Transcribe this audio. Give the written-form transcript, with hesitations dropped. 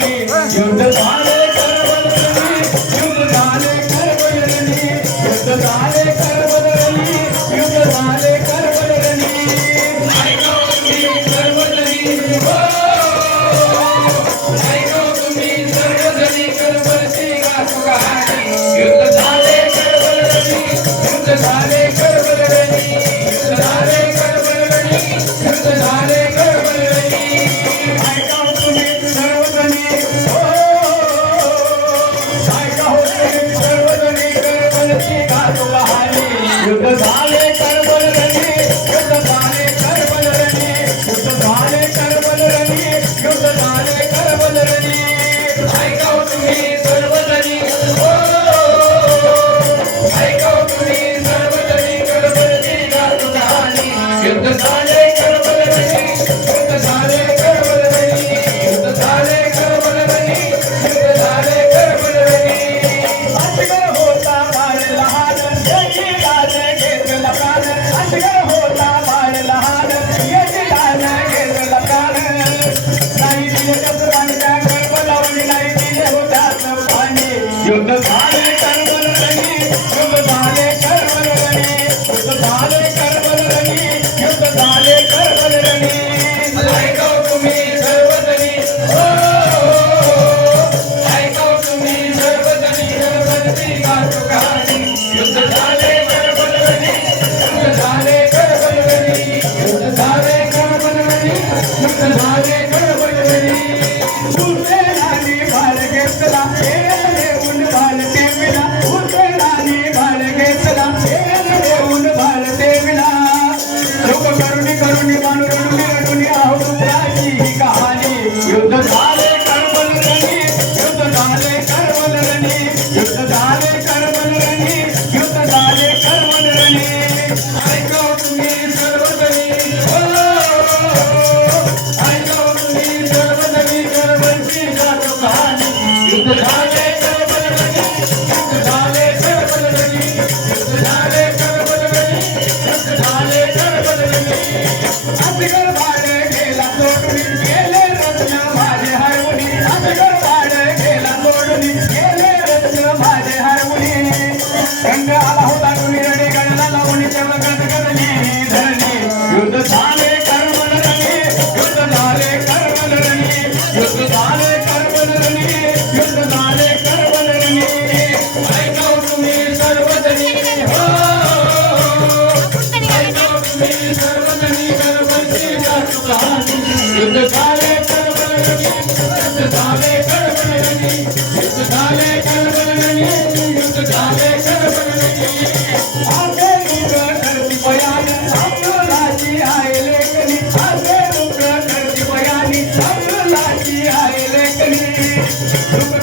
कहाणी युद्ध झाले करबलरणी युद्ध झाले करबलरणी युद्ध झाले करबलरणी युद्ध झाले करबलरणी ऐका तुम्ही सर्वजणी हो ऐका तुम्ही सर्वजणी करबलची गाथ कहाणी युद्ध झाले करबलरणी युद्ध झाले करबलरणी युद्ध झाले करबलरणी युद्ध झाले करबलरणी ऐका तुम्ही सर्वजणी हो ऐका तुम्ही सर्वजणी करबलची गाथ कहाणी युद्ध झाले करबलरणी युद्ध झाले करबलरणी युद्ध झाले करबलरणी युद्ध झाले करबलरणी ऐका तुम्ही सर्वजणी हो ऐका तुम्ही सर्वजणी करबलची गाथ कहाणी युद्ध झाले करबलरणी युद्ध झाले करबलरणी युद्ध झाले करबलरणी युद्ध झाले करबलरणी अजगर होता बाळ लहान याची लाज घेतला प्राण अजगर होता बाळ लहान याची लाज घेतला प्राण नाही दिले कसबांच्या करबलावणी नाही दिले होतात पाणी युद्ध झाले करबलरणी युद्ध झाले करबलरणी युद्ध झाले करबलरणी युद्ध झाले करबलरणी ऐका तुम्ही सर्वजणी हो ऐका तुम्ही सर्वजणी करबलची गाथ कहाणी युद्ध झाले करबलरणी युद्ध झाले करबलरणी युद्ध झाले करबलरणी युद्ध झाले करबलरणी उठे राणी बाळ घेतला येऊन बाळ देविला उठे राणी बाळ घेतला येऊन बाळ देविला लोक करुणी करुणी मानून रडून आहो पुत्राची ही कहाणी युद्ध झाले करबलरणी युद्ध झाले करबलरणी युद्ध झाले करबलरणी युद्ध झाले करबलरणी ऐका तुम्ही सर्वजणी हो ऐका तुम्ही सर्वजणी करबलची गाथ कहाणी युद्ध झाले करबलरणी युद्ध झाले करबलरणी युद्ध झाले करबलरणी युद्ध झाले करबलरणी अजगर बाळ गेला सोडून गेले रत्न माझे हरवुनी अजगर बाळ गेला सोडून गेले रत्न माझे हरवुनी रंग आला होता तुम्ही रडे गणला लावून तेव्हा गणगणली धरणी युद्ध झाले करबलरणी युद्ध झाले करबलरणी युद्ध झाले करबलरणी युद्ध झाले करबलरणी ऐका तुम्ही सर्वजणी हो ऐका तुम्ही सर्वजणी करबलची गाथ कहाणी युद्ध झाले करबलरणी युद्ध झाले करबलरणी युद्ध झाले करबलरणी युद्ध झाले करबलरणी आगे रुद्र करती बयानी अब्दुल्लाची आहे लेखनी आगे रुद्र करती बयानी अब्दुल्लाची आहे लेखनी